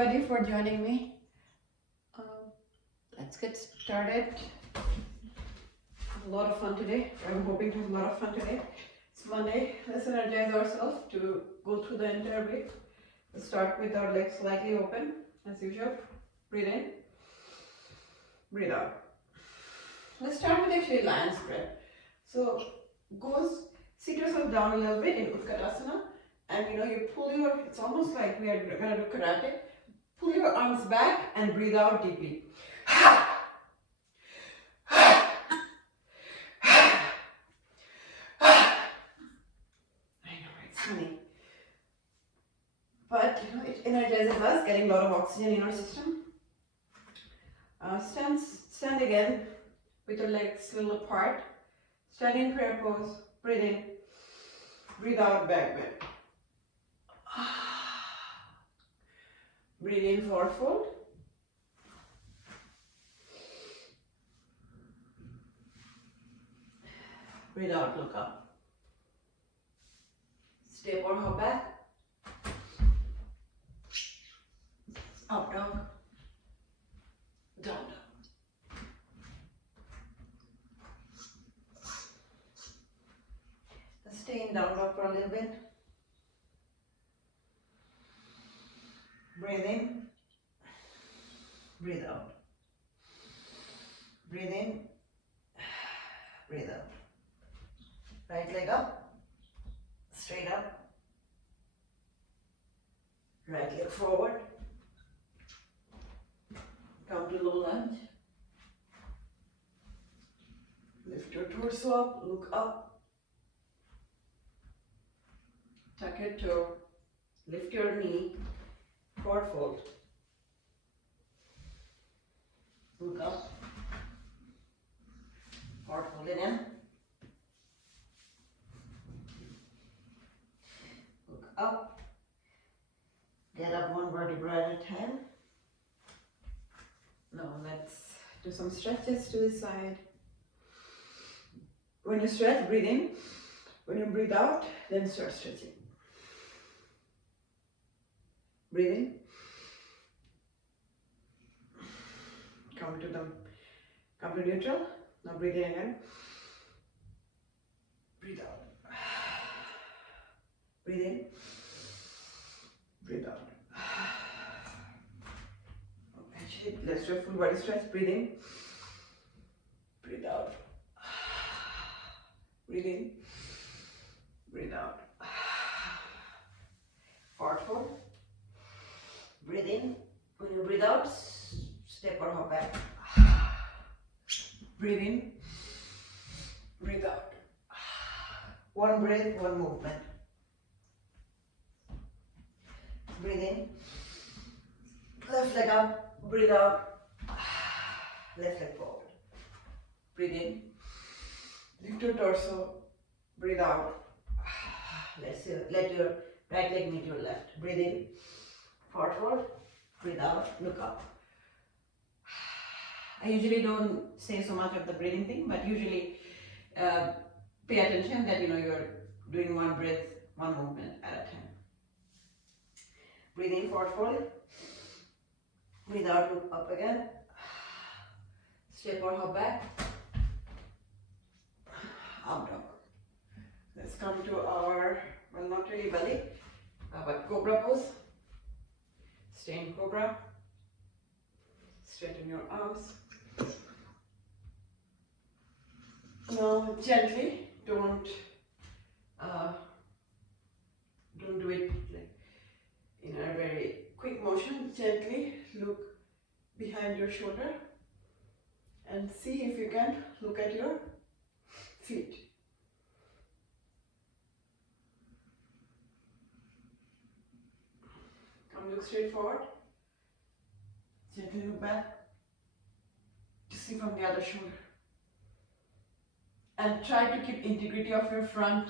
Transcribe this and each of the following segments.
everybody for joining me. Let's get started. A lot of fun today. I'm hoping to have a lot of fun today. It's Monday. Let's energize ourselves to go through the entire week. Let's start with our legs slightly open as usual. Breathe in, breathe out. Let's start with actually lion spread. So sit yourself down a little bit in Utkatasana, and you pull your, it's almost like we are gonna do karate. Pull your arms back and breathe out deeply. I know, it's funny. But it energizes us, getting a lot of oxygen in our system. Stand again with your legs a little apart. Stand in prayer pose, breathe in, breathe out, back bend. Breathe in, forward fold. Breathe out, look up. Step or hop back. Up dog. Down dog. Let's stay in down dog for a little bit. Breathe in. Breathe out. Breathe in. Breathe out. Right leg up. Straight up. Right leg forward. Come to low lunge. Lift your torso up, look up. Tuck your toe. Lift your knee. Forward fold. Look up. Forward fold it in. Look up. Get up one vertebra at a time. Now let's do some stretches to the side. When you stretch, breathe in. When you breathe out, then start stretching. Breathe in. Come to neutral. Now breathe in again. Breathe out. Breathe in. Breathe out. Actually, let's do a full body stretch. Breathe in. Breathe out. Breathe in. Breathe out. Forward fold. Breathe in. When you breathe out, step or hop back. Breathe in. Breathe out. One breath, one movement. Breathe in. Left leg up. Breathe out. Left leg forward. Breathe in. Lift your torso. Breathe out. Let your right leg meet your left. Breathe in. Forward fold. Breathe out. Look up. I usually don't say so much of the breathing thing, but usually pay attention that you're doing one breath, one movement at a time. Breathe in, forward fold. Breathe out, look up again. Step or hop back. Up dog. Let's come to our, well, not really belly, but cobra pose. Stay in cobra. Straighten your arms. Now gently, don't do it like in a very quick motion. Gently look behind your shoulder and see if you can look at your feet. Come look straight forward. Gently look back to see from the other shoulder. And try to keep integrity of your front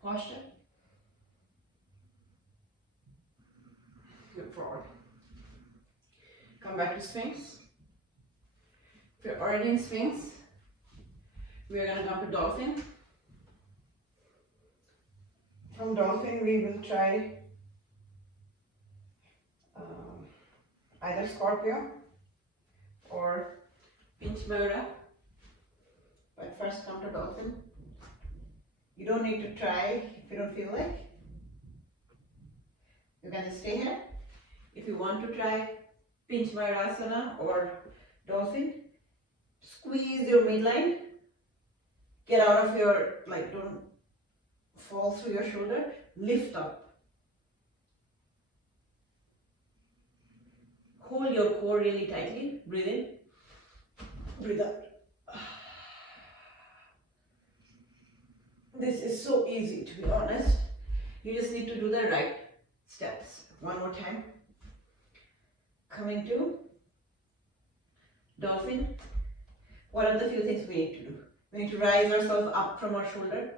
posture. Look forward. Come back to Sphinx. If you're already in Sphinx, we are going to come to Dolphin. From Dolphin, we will try either Scorpio or Pinch Mayura. But first come to Dolphin. You don't need to try if you don't feel like. You can just stay here. If you want to try Pinch Mayurasana or Dolphin, squeeze your midline. Get out of your, don't fall through your shoulder. Lift up. Hold your core really tightly. Breathe in. Breathe out. This is so easy, to be honest. You just need to do the right steps. One more time. Coming to Dolphin. What are the few things we need to do? We need to rise ourselves up from our shoulder.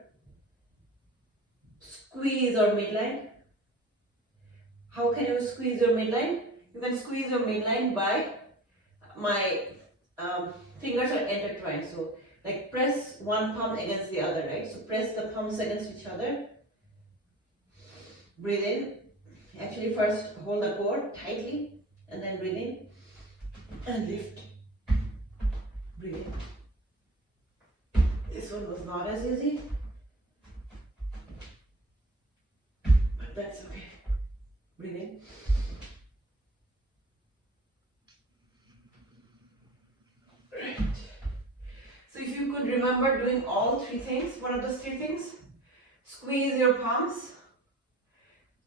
Squeeze our midline. How can you squeeze your midline? You can squeeze your midline by my fingers are intertwined. So like press one palm against the other, right? So press the palms against each other. Breathe in. Actually first hold the core tightly and then breathe in and lift. Breathe in. This one was not as easy, but that's okay. Breathe in. Right. So if you could remember doing all three things, what are those three things? Squeeze your palms,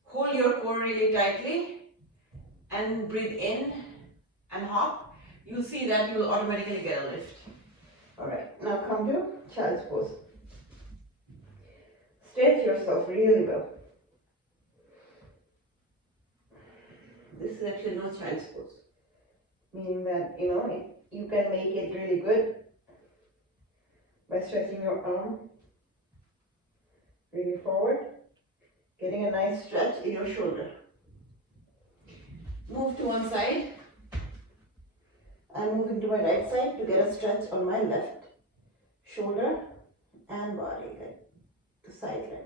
hold your core really tightly, and breathe in and hop. You'll see that you'll automatically get a lift. Alright, now come to child's pose. Stretch yourself really well. This is actually not child's pose, meaning that you can make it really good by stretching your arm really forward, getting a nice stretch in your shoulder. Move to one side. I'm moving to my right side to get a stretch on my left shoulder and body, like the side leg.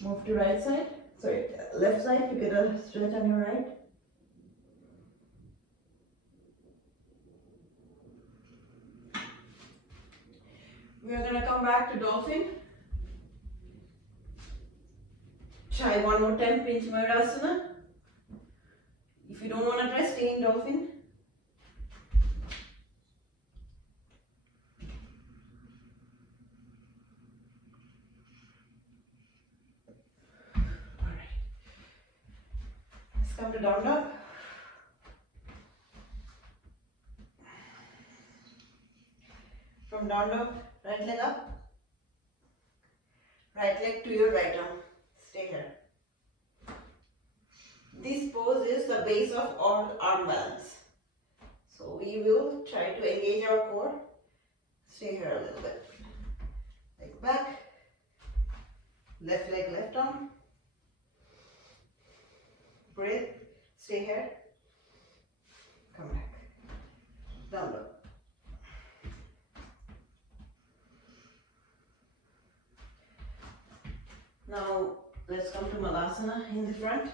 Move to left side to get a stretch on your right. We are going to come back to Dolphin. Try one more time, Pinch Mayurasana. If you don't want to try, stay in Dolphin. Alright. Let's come to down dog. From down dog, right leg up. Right leg to your right arm. Stay here. This pose is the base of all arm balance. So we will try to engage our core. Stay here a little bit. Leg back. Left leg, left arm. Breathe. Stay here. Come back. Down dog. Now let's come to Malasana in the front.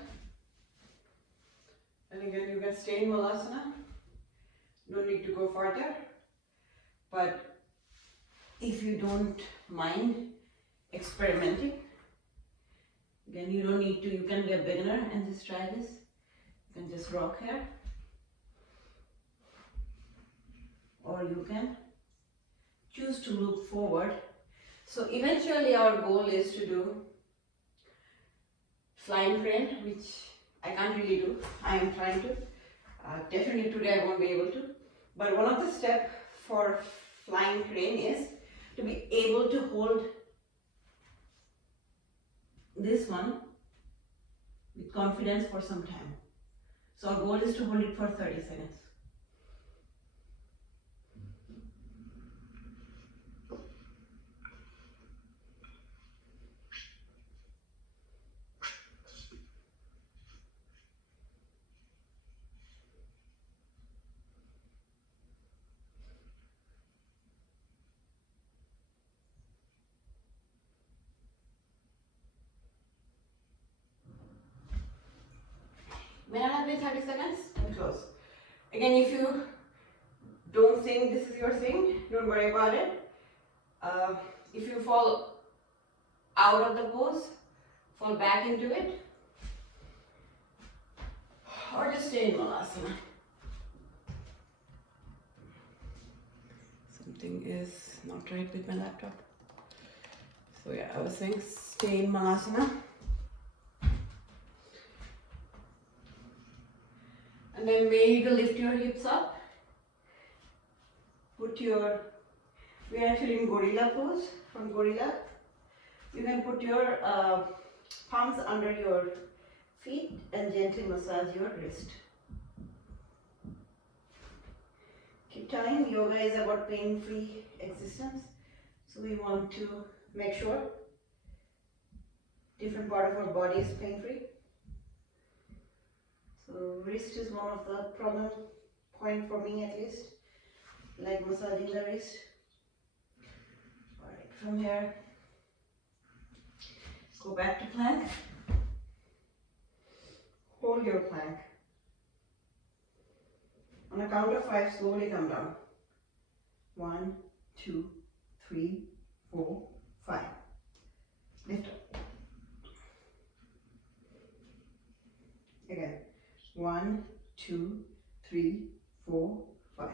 And again, you can stay in Malasana. No need to go farther. But if you don't mind experimenting, again, you don't need to, you can be a beginner and just try this. You can just rock here. Or you can choose to look forward. So eventually our goal is to do flying crane, which I can't really do. I am trying to. Definitely today I won't be able to. But one of the steps for flying crane is to be able to hold this one with confidence for some time. So our goal is to hold it for 30 seconds. Minute and 30 seconds and close. Again, if you don't think this is your thing, don't worry about it. If you fall out of the pose, fall back into it, or just stay in Malasana. Something is not right with my laptop. So yeah, I was saying stay in Malasana. And then maybe lift your hips up. We are actually in gorilla pose. From gorilla, you can put your palms under your feet and gently massage your wrist. Keep time, yoga is about pain-free existence. So we want to make sure different part of our body is pain-free. So wrist is one of the problem point for me at least, like massaging the wrist. Alright, from here, go back to plank. Hold your plank. On a count of 5, slowly come down. 1, 2, 3, 4, 5. Lift up. Again. 1, 2, 3, 4, 5.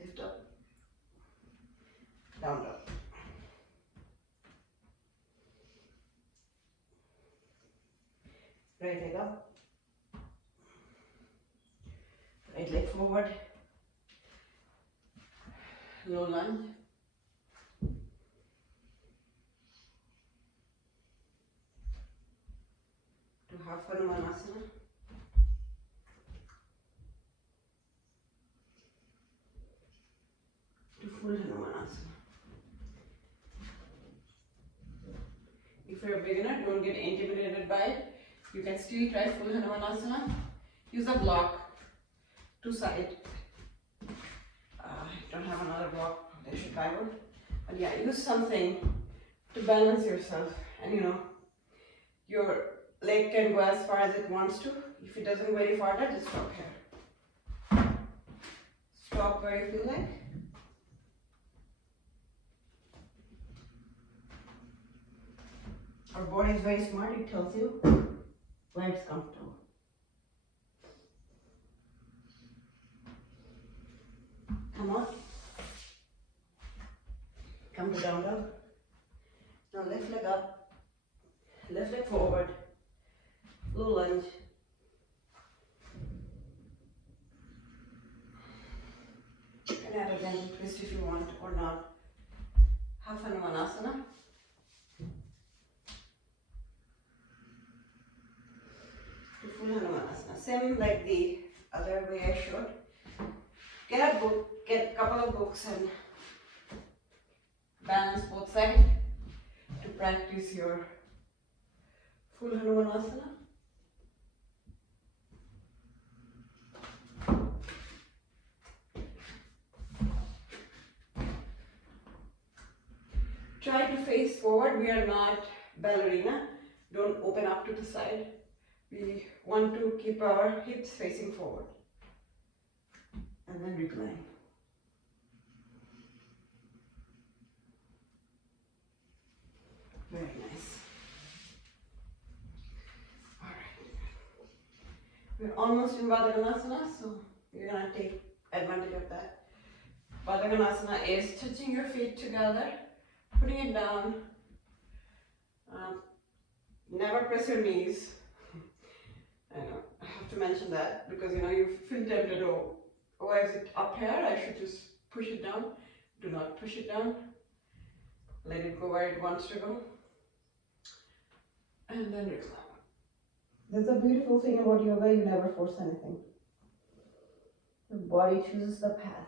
Lift up. Down, down. Right leg up. Right leg forward. Low lunge. To half Hanumanasana. To full Hanumanasana. If you're a beginner, don't get intimidated by it. You can still try full Hanumanasana. Use a block to side. I don't have another block. I should buy one. But yeah, use something to balance yourself. And you know, your leg can go as far as it wants to. If it doesn't go any farther, just stop here. Stop where you feel like. Our body is very smart. It tells you where it's comfortable. Come on. Come to down dog. Now left leg up, left leg forward, low lunge. You can add a gentle twist if you want or not. Half Hanumanasana. To full Hanumanasana. Same like the other way I showed. Get a book, get a couple of books and balance both sides to practice your full Hanumanasana. Try to face forward. We are not ballerina. Don't open up to the side. We want to keep our hips facing forward. And then recline. Very nice. Alright. We're almost in Baddhakonasana, so you're going to take advantage of that. Baddhakonasana is touching your feet together, putting it down. Never press your knees. I know, I have to mention that because you know you feel tempted, oh, why is it up here? I should just push it down. Do not push it down. Let it go where it wants to go. And then recline. That's a beautiful thing about yoga, you never force anything. The body chooses the path.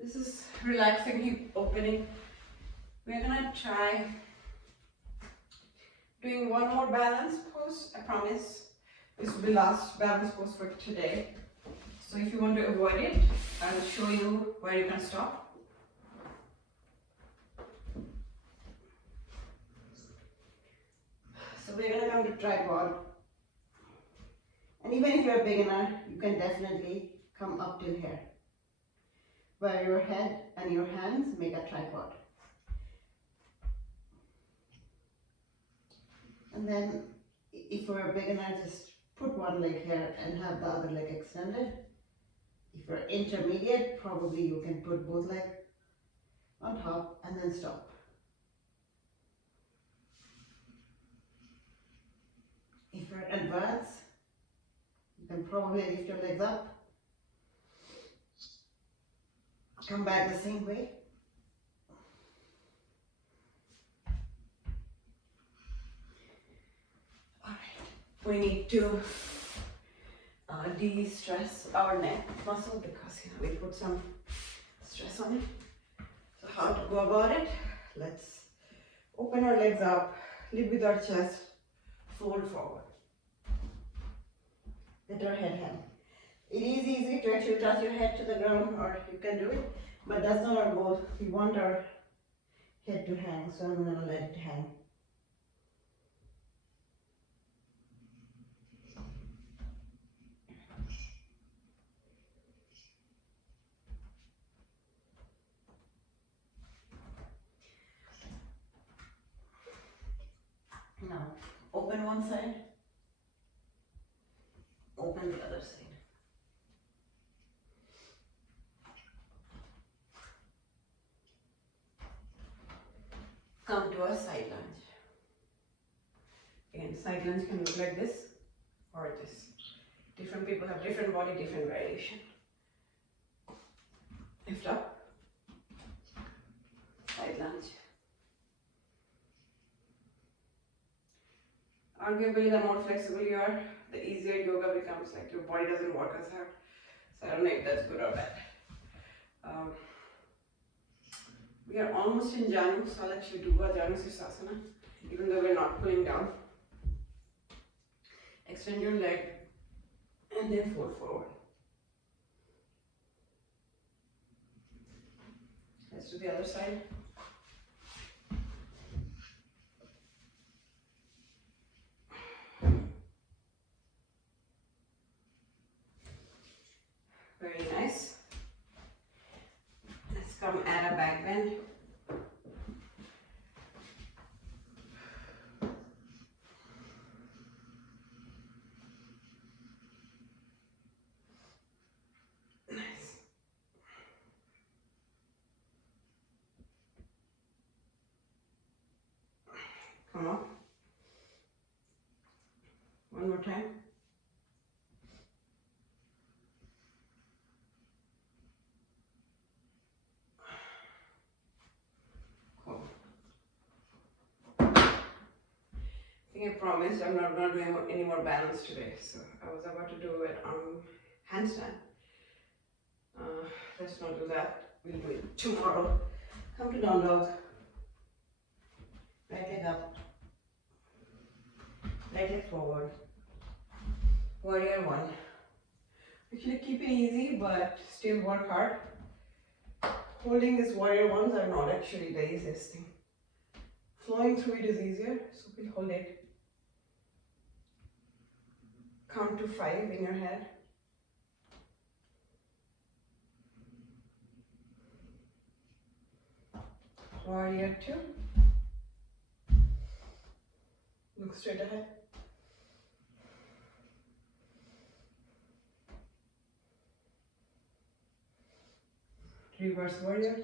This is relaxing hip opening. We're gonna try doing one more balance pose. I promise this will be last balance pose for today. So if you want to avoid it, I'll show you where you can stop. a tripod. And even if you're a beginner, you can definitely come up till here, where your head and your hands make a tripod. And then if you're a beginner, just put one leg here and have the other leg extended. If you're intermediate, probably you can put both legs on top and then stop. If you're advanced, you can probably lift your legs up, come back the same way. Alright, we need to de-stress our neck muscle because we put some stress on it. So how to go about it? Let's open our legs up, lift with our chest, fold forward. Let our head hang. It is easy to actually touch your head to the ground, or you can do it, but that's not our goal. We want our head to hang, so I'm going to let it hang. Now, open one side, open the other side. Come to a side lunge. Again, side lunge can look like this or this. Different people have different body, different variation. Lift up, side lunge. Arguably, the more flexible you are, the easier yoga becomes. Like your body doesn't work as hard. So I don't know if that's good or bad. We are almost in Janu, so I'll let you do a Janu Sirsasana, even though we're not pulling down. Extend your leg and then fold forward. Let's do the other side. Very nice. Let's come at a back bend. Nice. Come on. One more time. I promised I'm not doing any more balance today, so I was about to do it on handstand. Let's not do that. We'll do it tomorrow. Come to down dog. Right leg up. Right leg forward. Warrior one. Actually keep it easy, but still work hard. Holding these warrior ones are not actually the easiest thing. Flowing through it is easier, so we'll hold it. Count to 5 in your head. Warrior 2. Look straight ahead. Reverse warrior.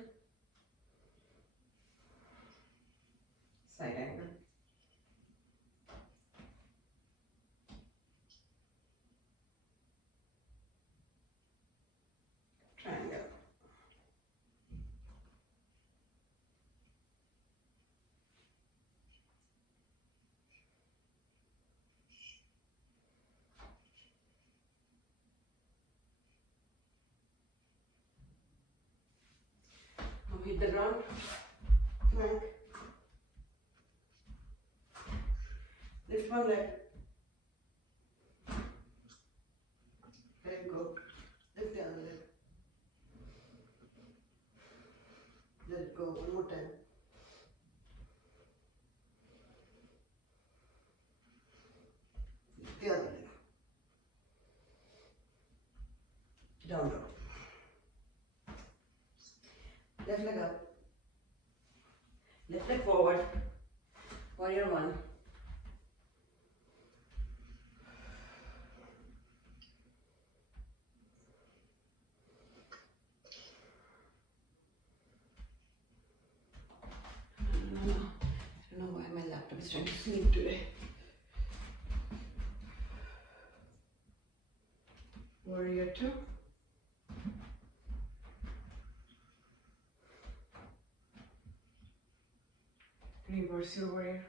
Side angle. Triangle. Now hit the ground. Plank. Lift one leg. Let it go. Lift the other leg. Let it go. One more time. down dog. Left leg up. Left leg forward. Warrior one. No. I don't know why my laptop is trying to sleep today. Warrior two. Reverse your warrior.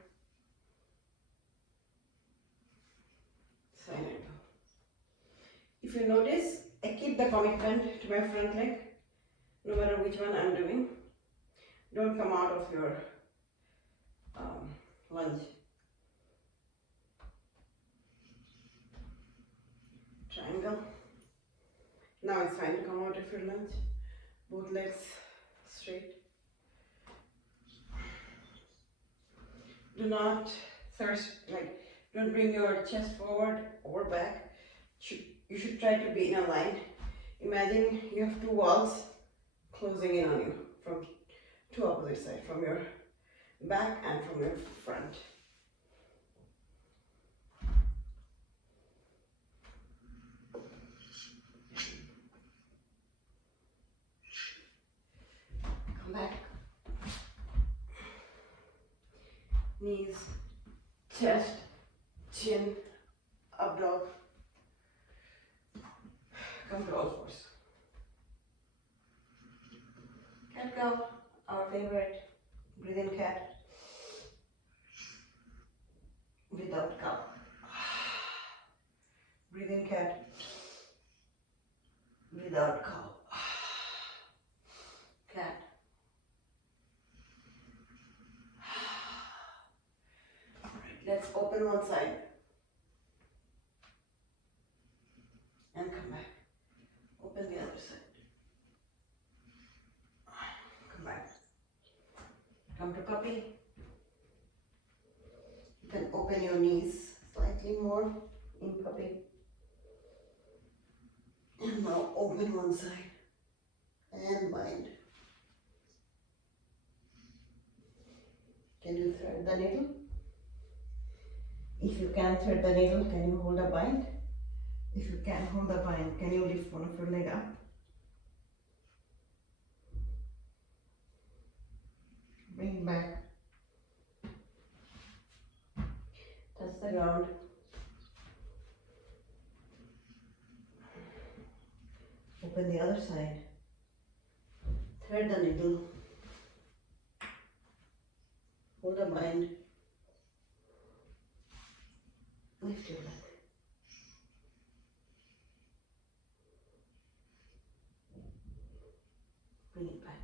Side angle. If you notice, I keep the commitment to my front leg, no matter which one I'm doing. Don't come out of your lunge. Triangle. Now it's time to come out of your lunge. Both legs straight. Do not don't bring your chest forward or back. You should try to be in a line. Imagine you have two walls closing in on you from two opposite sides, from your back and from your front. Come back. Knees, chest, chin, up dog. Come to all fours. Cat cow, our favorite. Breathe in cat. Without cow. Breathe in cat. Without cow. Cat. Let's open one side and come back. Open the other side. Come back. Come to puppy. You can open your knees slightly more in puppy. And now open one side and bind. Can you thread the needle? If you can thread the needle, can you hold a bind? If you can hold the bind, can you lift one of your leg up? Bring it back. Touch the ground. Open the other side. Thread the needle. Hold the bind. Lift your leg. Bring it back.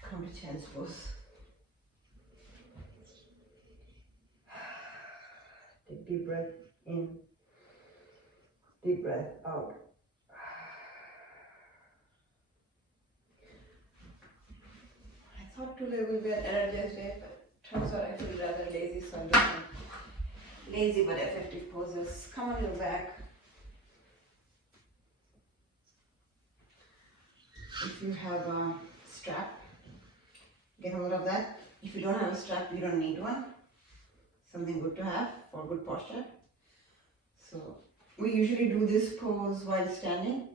Come to child's pose. Take deep breath in, deep breath out. I thought today will be an energized day, but turns out I feel rather lazy, so I'm doing lazy but effective poses. Come on your back. If you have a strap, get hold of that. If you don't have a strap, you don't need one. Something good to have for good posture. So we usually do this pose while standing.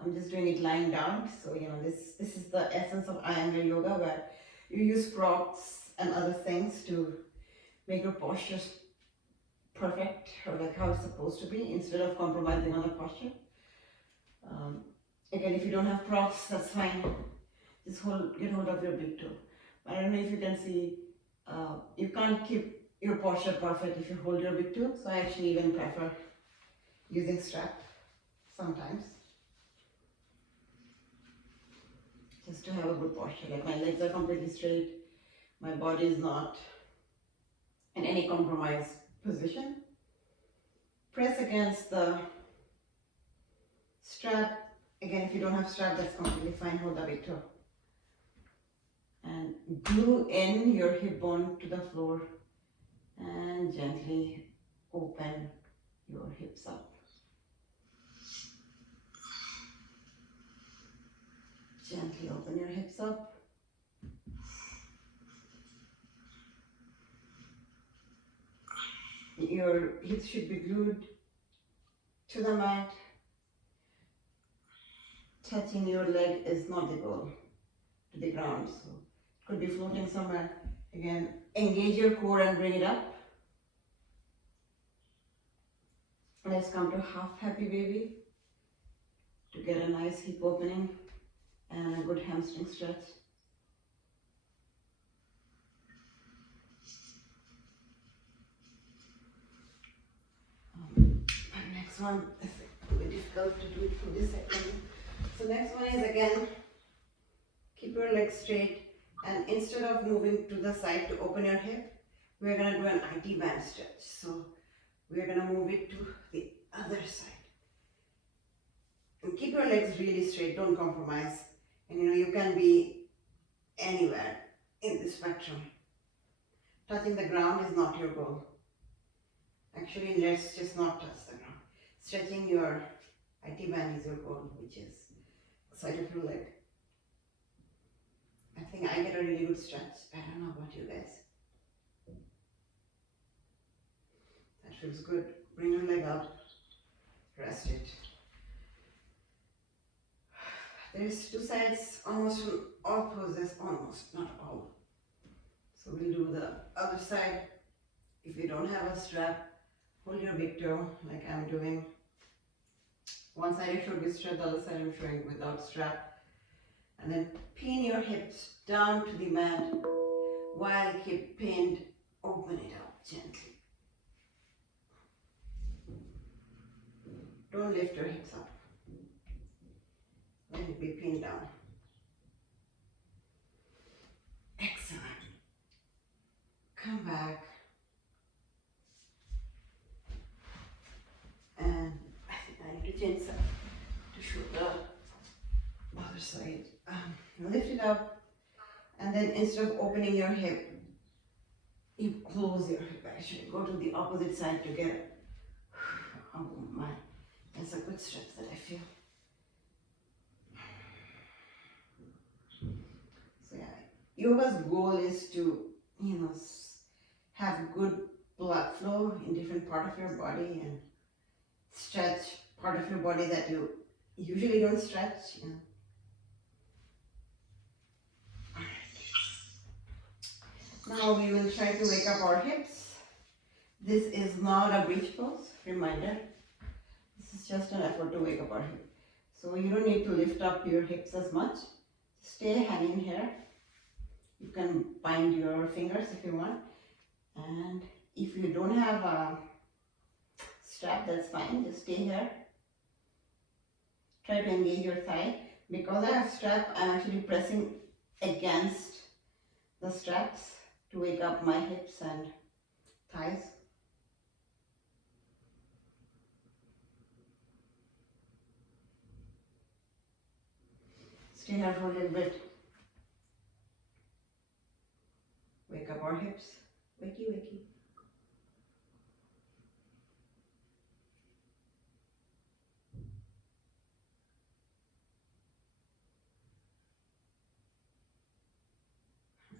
I'm just doing it lying down. So this is the essence of Iyengar yoga, where you use props and other things to make your posture perfect, or like how it's supposed to be, instead of compromising on the posture. Again, if you don't have props, that's fine. Just get hold of your big toe. I don't know if you can see, you can't keep your posture perfect if you hold your big toe, so I actually even prefer using strap sometimes, just to have a good posture. Like my legs are completely straight, my body is not in any compromised position. Press against the strap. Again, if you don't have strap, that's completely fine. Hold the big toe and glue in your hip bone to the floor and gently open your hips up. Gently open your hips up. Your hips should be glued to the mat. Touching your leg is not the goal, to the ground. So it could be floating somewhere. Again, engage your core and bring it up. Let's come to half happy baby to get a nice hip opening and a good hamstring stretch. Next one is a bit difficult to do it from this side. So next one is again, keep your legs straight, and instead of moving to the side to open your hip, we're going to do an IT band stretch. So we're going to move it to the other side. And keep your legs really straight, don't compromise. And you can be anywhere in the spectrum. Touching the ground is not your goal. Actually, let's just not touch the ground. Stretching your IT band is your goal, which is the side of your leg. I think I get a really good stretch. I don't know about you guys. That feels good. Bring your leg up. Rest it. There's two sides almost from all poses, almost, not all. So we'll do the other side. If you don't have a strap, hold your big toe like I'm doing. One side I showed with strap, the other side I'm showing without strap. And then pin your hips down to the mat while hip pinned. Open it up gently. Don't lift your hips up. Let it be pinned down. Excellent. Come back. And I think I need to change some to show the other side. Lift it up, and then instead of opening your hip, you close your hip. Actually, go to the opposite side to get it. Oh my, that's a good stretch that I feel. So yeah, yoga's goal is to, have good blood flow in different part of your body and stretch part of your body that you usually don't stretch. Now we will try to wake up our hips. This is not a bridge pose, reminder. This is just an effort to wake up our hip. So you don't need to lift up your hips as much. Stay hanging here. You can bind your fingers if you want. And if you don't have a strap, that's fine. Just stay here. Try to engage your thigh. Because I have strap, I'm actually pressing against the straps to wake up my hips and thighs. Stay here for a little bit. Wake up our hips. Wakey, wakey.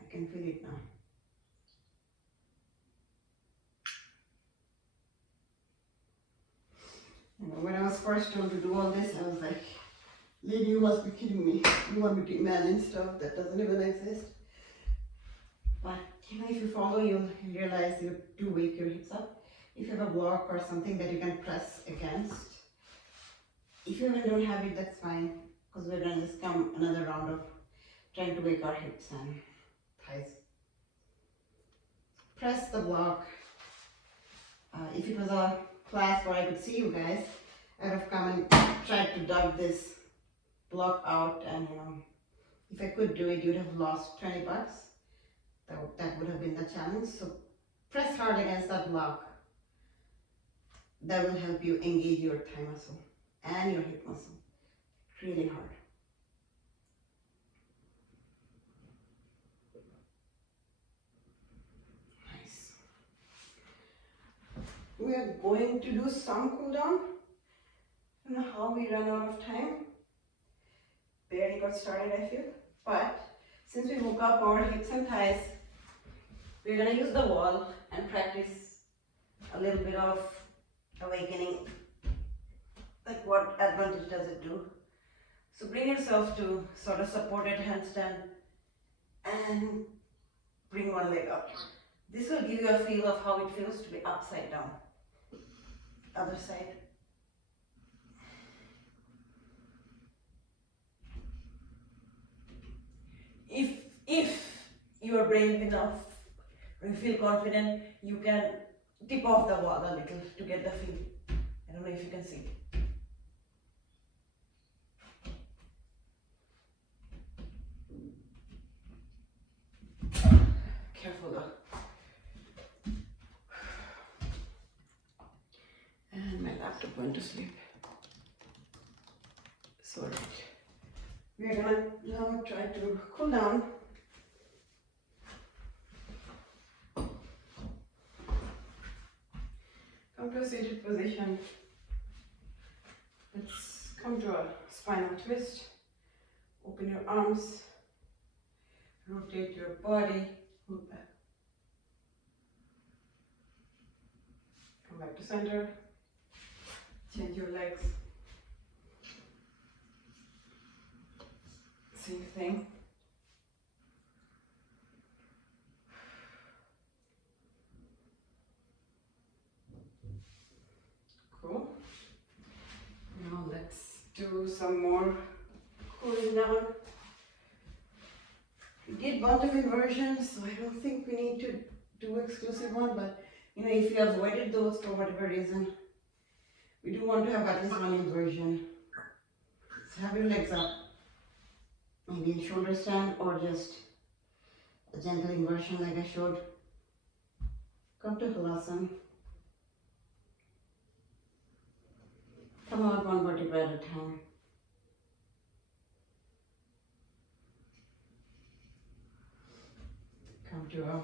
I can feel it now. When I was first told to do all this, I was like, lady, you must be kidding me. You want me to imagine stuff that doesn't even exist. But if you follow, you'll realize you do wake your hips up. If you have a block or something that you can press against, if you even don't have it, that's fine. Because we're going to just come another round of trying to wake our hips and thighs. Press the block. If it was a class where I could see you guys, I would have come and tried to dug this block out, and if I could do it, you'd have lost 20 bucks. That would have been the challenge. So press hard against that block. That will help you engage your thigh muscle and your hip muscle really hard. we are going to do some cool down. I don't know how we run out of time. Barely got started, I feel. But since we woke up our hips and thighs, we're gonna use the wall and practice a little bit of awakening. Like what advantage does it do? So bring yourself to sort of supported handstand and bring one leg up. This will give you a feel of how it feels to be upside down. Other side. If you are brave enough or you feel confident, you can tip off the wall a little to get the feel. I don't know if you can see. Careful though. And my laptop went to sleep. Sorry. We're gonna now try to cool down. Come to a seated position. Let's come to a spinal twist. Open your arms. Rotate your body. Move back. Come back to center. Change your legs. Same thing. Cool. Now let's do some more cooling down. We did bunch of inversions, so I don't think we need to do exclusive one, but if you avoided those for whatever reason, we do want to have at least one inversion. So have your legs up, maybe in shoulder stand or just a gentle inversion like I showed. Come to Halasana. Come out one vertebra at a time. Come to a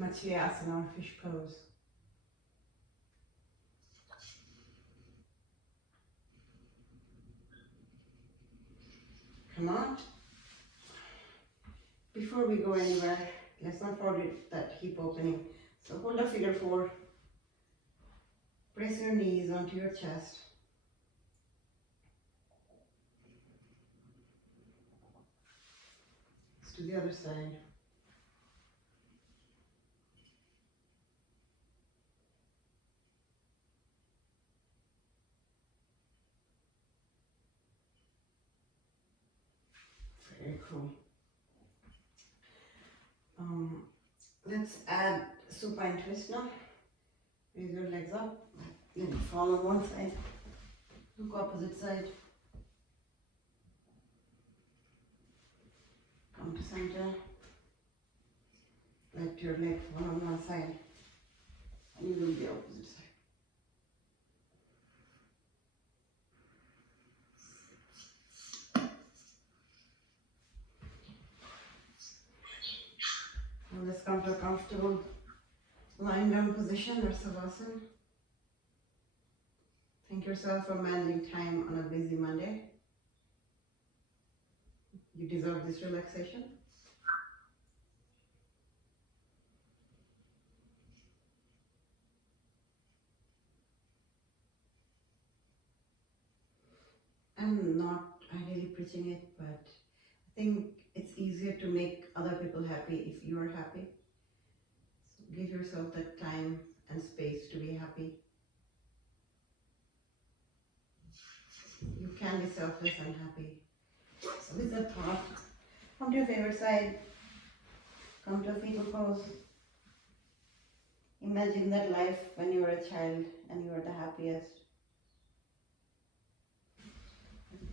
Matsuyasana or fish pose. Come on. Before we go anywhere, let's not forget that hip opening. So hold a figure four. Press your knees onto your chest. Let's do the other side. Very cool. Let's add supine twist now. Raise your legs up. Let it fall on one side. Look opposite side. Come to center. Let your leg fall on one side. And you do the opposite side. Now let's come to a comfortable lying down position or Savasana. Thank yourself for managing time on a busy Monday. You deserve this relaxation. I'm not ideally preaching it, but I think it's easier to make other people happy if you are happy. So give yourself that time and space to be happy. You can be selfless and happy. So with that thought, come to your favorite side. Come to a fetal pose. Imagine that life when you were a child and you were the happiest.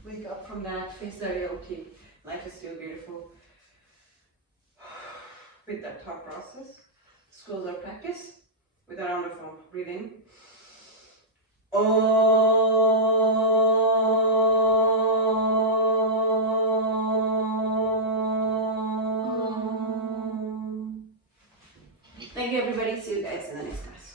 Wake up from that, face the reality. Life is still beautiful. With that thought process, let's close our practice with a round of breathing. Thank you everybody. See you guys in the next class.